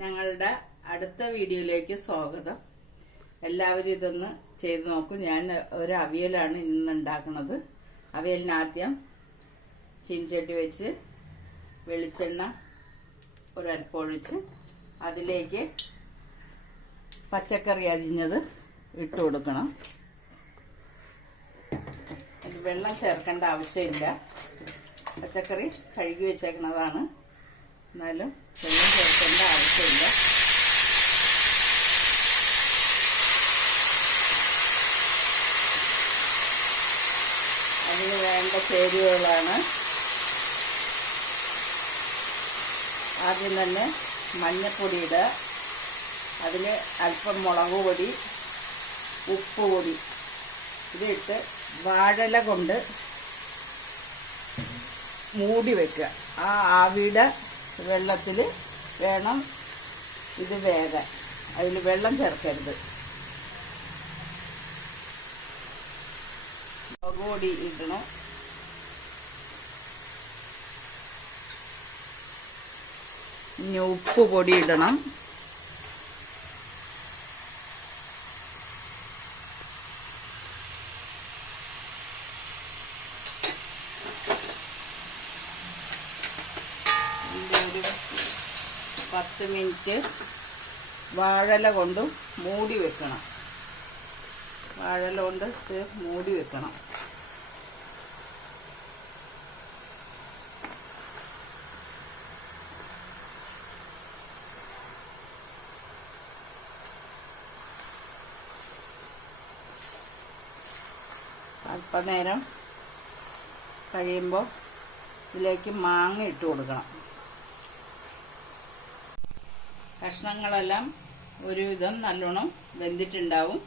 ഞങ്ങളുടെ അടുത്ത വീഡിയോയിലേക്ക് സ്വാഗതം. എല്ലാവരും ഇതൊന്ന് ചെയ്ത് നോക്കും. ഞാൻ ഒരു അവിയലാണ് ഇന്ന് ഉണ്ടാക്കുന്നത്. അവിയലിനാദ്യം ചീനിച്ചട്ടി വെച്ച് വെളിച്ചെണ്ണ ഒരൽപ്പൊഴിച്ച് അതിലേക്ക് പച്ചക്കറി അരിഞ്ഞത് ഇട്ട് കൊടുക്കണം. വെള്ളം ചേർക്കേണ്ട ആവശ്യമില്ല. പച്ചക്കറി കഴുകി വെച്ചേക്കുന്നതാണ് എന്നാലും വെള്ളം ചേർക്കേണ്ട ആവശ്യമില്ല. അതിന് വേണ്ട ചേരുവകളാണ്. ആദ്യം തന്നെ മഞ്ഞപ്പൊടി ഇടുക. അതിൽ അല്പം മുളക് പൊടി ഉപ്പ് പൊടി ഇതിട്ട് വാഴല കൊണ്ട് മൂടി വെക്കുക. ആ ആവിയുടെ വെള്ളത്തിൽ വേണം ഇത് വേകാൻ. അതിൽ വെള്ളം ചേർക്കരുത്. മുളക് ഇടണം. ഇനി ഉപ്പ് പൊടി ഇടണം ഇതിന്റെ ഒരു പത്ത് മിനിറ്റ് വാഴല കൊണ്ട് മൂടി വെക്കണം. വാഴല കൊണ്ട് മൂടി വെക്കണം. അല്പനേരം കഴിയുമ്പോൾ ഇതിലേക്ക് മാങ്ങ ഇട്ട് കൊടുക്കണം. കഷ്ണങ്ങളെല്ലാം ഒരുവിധം നല്ലോണം വെന്തിട്ടുണ്ടാവും.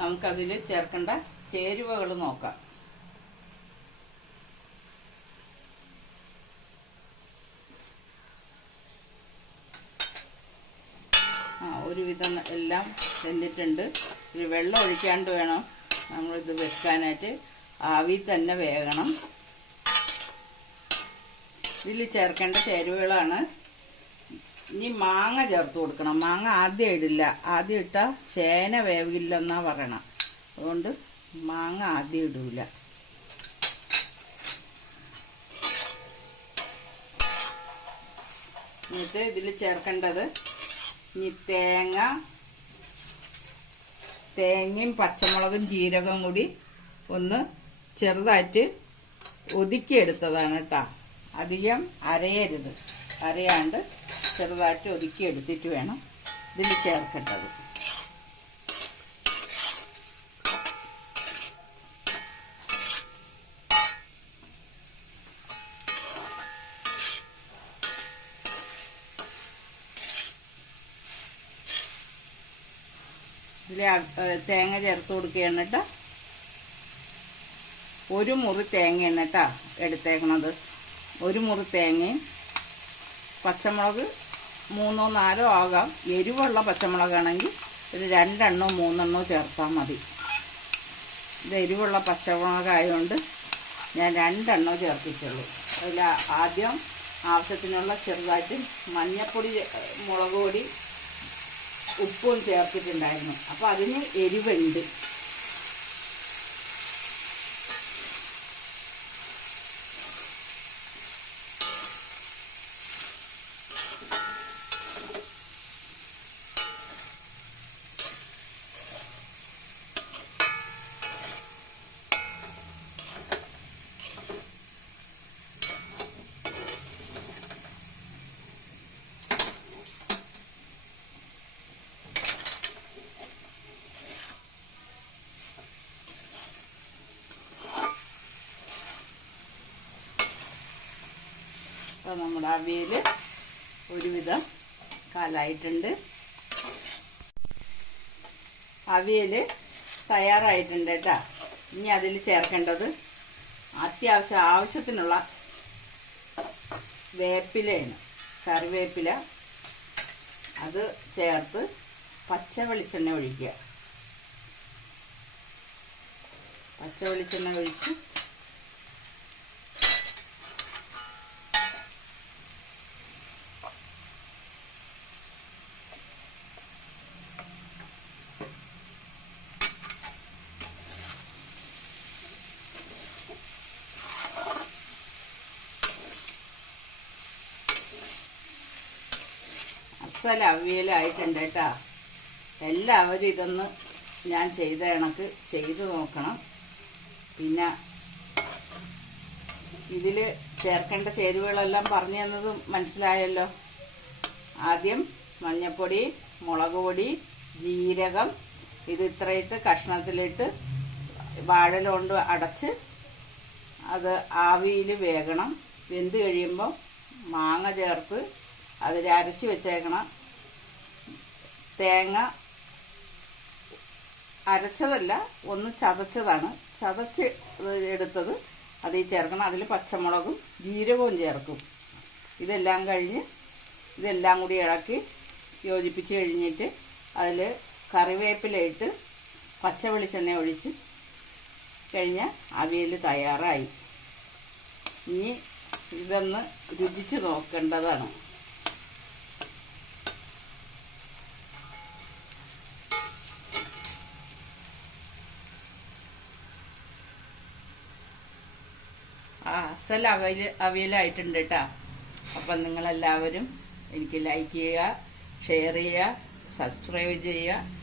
നമുക്കതിൽ ചേർക്കേണ്ട ചേരുവകൾ നോക്കാം. ആ ഒരുവിധം എല്ലാം വെന്തിട്ടുണ്ട്. ഇത് വെള്ളം ഒഴിക്കാണ്ട് വേണം നമ്മളിത് വെക്കാനായിട്ട്. ആവി തന്നെ വേകണം. ഇതിൽ ചേർക്കേണ്ട ചേരുവകളാണ് ഇനി മാങ്ങ ചേർത്ത് കൊടുക്കണം. മാങ്ങ ആദ്യം ഇടില്ല. ആദ്യം ഇട്ടാൽ ചേന വേവില്ലെന്നാ പറയണം. അതുകൊണ്ട് മാങ്ങ ആദ്യം ഇടൂല. എന്നിട്ട് ഇതിൽ ചേർക്കേണ്ടത് ഇനി തേങ്ങ തേങ്ങയും പച്ചമുളകും ജീരകവും കൂടി ഒന്ന് ചെറുതായിട്ട് ഒതുക്കിയെടുത്തതാണ് കേട്ടോ. അധികം അരയരുത്. അരയാണ്ട് ചെറുതായിട്ട് ഒതുക്കി എടുത്തിട്ട് വേണം ഇതിൽ ചേർക്കേണ്ടത്. ഇതിൽ തേങ്ങ ചേർത്ത് കൊടുക്കുകയാണ് ഒരു മുറി തേങ്ങയാണ് കേട്ടോ എടുത്തേക്കണത്. ഒരു മുറി തേങ്ങയും പച്ചമുളക് മൂന്നോ നാലോ ആകാം. എരിവുള്ള പച്ചമുളകാണെങ്കിൽ ഒരു രണ്ടെണ്ണോ മൂന്നെണ്ണോ ചേർത്താൽ മതി. ഇത് എരിവുള്ള പച്ചമുളകായതുകൊണ്ട് ഞാൻ രണ്ടെണ്ണോ ചേർത്തിട്ടുള്ളൂ. അതിൽ ആദ്യം ആവശ്യത്തിനുള്ള ചെറുതായിട്ട് മഞ്ഞപ്പൊടി മുളക് പൊടി ഉപ്പും ചേർത്തിട്ടുണ്ടായിരുന്നു. അപ്പോൾ അതിന് എരിവുണ്ട്. അപ്പോൾ നമ്മുടെ അവിയൽ ഒരുവിധം കാലായിട്ടുണ്ട്. അവിയൽ തയ്യാറായിട്ടുണ്ട് കേട്ടോ. ഇനി അതിൽ ചേർക്കേണ്ടത് അത്യാവശ്യം ആവശ്യത്തിനുള്ള വേപ്പിലയാണ്. കറിവേപ്പില അത് ചേർത്ത് പച്ച വെളിച്ചെണ്ണ ഒഴിക്കുക. പച്ച വെളിച്ചെണ്ണ ഒഴിച്ച് അസൽ അവിയലായിട്ടുണ്ട് കേട്ടാ. എല്ലാവരും ഇതൊന്ന് ഞാൻ ചെയ്ത കണക്ക് ചെയ്തു നോക്കണം. പിന്നെ ഇതിൽ ചേർക്കേണ്ട ചേരുവകളെല്ലാം പറഞ്ഞു തന്നത് മനസ്സിലായല്ലോ. ആദ്യം മഞ്ഞപ്പൊടി മുളക് പൊടി ജീരകം ഇത് ഇത്രയിട്ട് കഷ്ണത്തിലിട്ട് വാഴലുകൊണ്ട് അടച്ച് അത് ആവിയിൽ വേകണം. വെന്ത് കഴിയുമ്പോൾ മാങ്ങ ചേർത്ത് അതിൽ അരച്ച് വെച്ചേക്കണം. തേങ്ങ അരച്ചതല്ല ഒന്ന് ചതച്ചതാണ്. ചതച്ച് എടുത്തത് അതിൽ ചേർക്കണം. അതിൽ പച്ചമുളകും ജീരകവും ചേർക്കും. ഇതെല്ലാം കഴിഞ്ഞ് ഇതെല്ലാം കൂടി ഇളക്കി യോജിപ്പിച്ച് കഴിഞ്ഞിട്ട് അതിൽ കറിവേപ്പിലയിട്ട് പച്ച വെളിച്ചെണ്ണ ഒഴിച്ച് കഴിഞ്ഞാൽ അവിയൽ തയ്യാറായി. ഇനി ഇതൊന്ന് രുചിച്ച് നോക്കേണ്ടതാണ്. ആ അസൽ അവിയൽ അവയിലായിട്ടുണ്ട് കേട്ടോ അപ്പം നിങ്ങളെല്ലാവരും എനിക്ക് ലൈക്ക് ചെയ്യുക ഷെയർ ചെയ്യുക സബ്സ്ക്രൈബ് ചെയ്യുക.